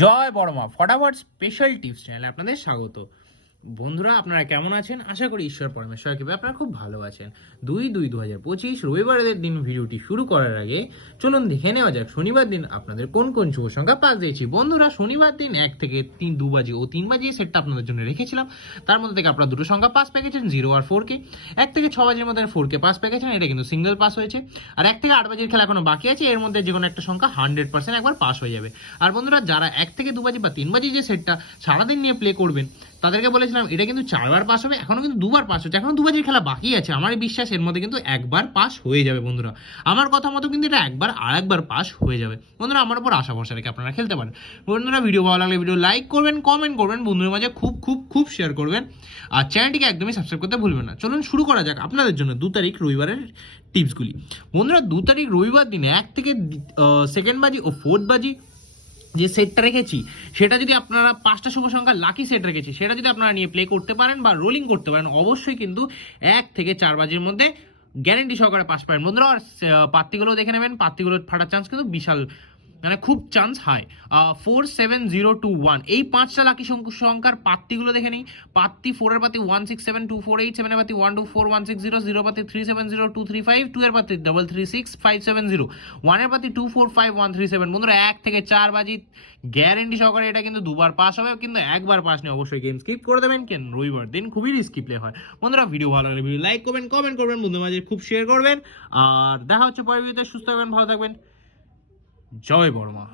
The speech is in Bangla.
জয় বড়মা ফটাফট স্পেশাল টিপস চ্যানেলে আপনাদের স্বাগত। বন্ধুরা, আপনারা কেমন আছেন? আশা করি ঈশ্বর পরমেশ্বর কৃপায় আপনারা খুব ভালো আছেন। 2/2/2025 রবিবারের দিন ভিডিওটি শুরু করার আগে চলুন দেখে নেওয়া যাক শনিবার দিন আপনাদের কোন কোন শুভ সংখ্যা পাস দিয়েছি। বন্ধুরা, শনিবার দিন 1 থেকে 2 বাজে ও 3 বাজে সেটটা আপনাদের জন্য রেখেছিলাম। তার মধ্যে থেকে আপনারা দুটো সংখ্যা পাস পেয়ে গেছেন, 0 আর 4 কে। 1 থেকে 6 বাজের মধ্যে 4 কে পাস পেয়ে গেছেন, এটা কিন্তু সিঙ্গেল পাস হয়েছে। আর 1 থেকে 8 বাজের খেলা এখনো বাকি আছে, এর মধ্যে যে কোনো একটা সংখ্যা 100% একবার পাস হয়ে যাবে। আর বন্ধুরা, যারা 1 থেকে 2 বাজে বা 3 বাজে যে সেটটা সারাদিন নিয়ে প্লে করবেন তাদেরকে বলেছিলাম এটা কিন্তু 4 বার পাস হবে, এখনো কিন্তু 2 বার পাস হচ্ছে, এখনো 2 বাজের খেলা বাকি আছে। আমার বিশ্বাস এর মধ্যে কিন্তু একবার পাস হয়ে যাবে বন্ধুরা। আমার কথা মতো কিন্তু এটা একবার আর একবার পাস হয়ে যাবে বন্ধুরা। আমার উপর আশা ভরসা রেখে আপনারা খেলতে পারেন। বন্ধুরা, ভিডিও ভালো লাগলে ভিডিও লাইক করবেন, কমেন্ট করবেন, বন্ধুদের মাঝে খুব খুব খুব শেয়ার করবেন, আর চ্যানেলটিকে একদমই সাবস্ক্রাইব করতে ভুলবেন না। চলুন শুরু করা যাক আপনাদের জন্য 2 তারিখ রবিবারের টিপসগুলি। বন্ধুরা, 2 তারিখ রবিবার দিনে 1 থেকে 2nd বাজি ও 4th বাজি যে সেটটা রেখেছি সেটা যদি আপনারা 5টা শুভ সংখ্যা লাকি সেট রেখেছি সেটা যদি আপনারা নিয়ে প্লে করতে পারেন বা রোলিং করতে পারেন, অবশ্যই কিন্তু 1 থেকে 4 বাজির মধ্যে গ্যারেন্টি সহকারে পাস পাবেন বন্ধুরা। আর পাত্তিগুলো দেখে নেবেন, পাত্তিগুলো ফাটার চান্স কিন্তু বিশাল, মানে খুব চান্স হাই। 47021 এই 5টা লাকি সংখ্যার পাত্তিগুলো দেখে নিই। পাত্তি 4 এর পাতি 167248, 7 এর পাতি 124160, 0 এর পাতি 370235, 2 এর পাতি 336570, 1 এর পাতি 245137। বন্ধুরা, 1 থেকে 4 বাজি গ্যারেন্টি সহকারে এটা কিন্তু দুবার পাস হবে, কিন্তু একবার পাস নেই অবশ্যই গেম স্কিপ করে দেবেন, কেন রবিবার দিন খুবই রিস্কি প্লে হয়। বন্ধুরা, ভিডিও ভালো লাগলে ভিডিও লাইক করবেন, কমেন্ট করবেন, বন্ধুদের মাঝে খুব শেয়ার করবেন। আর দেখা হচ্ছে পরের ভিডিওতে। সুস্থ থাকবেন, ভালো থাকবেন। জয় বড়মা।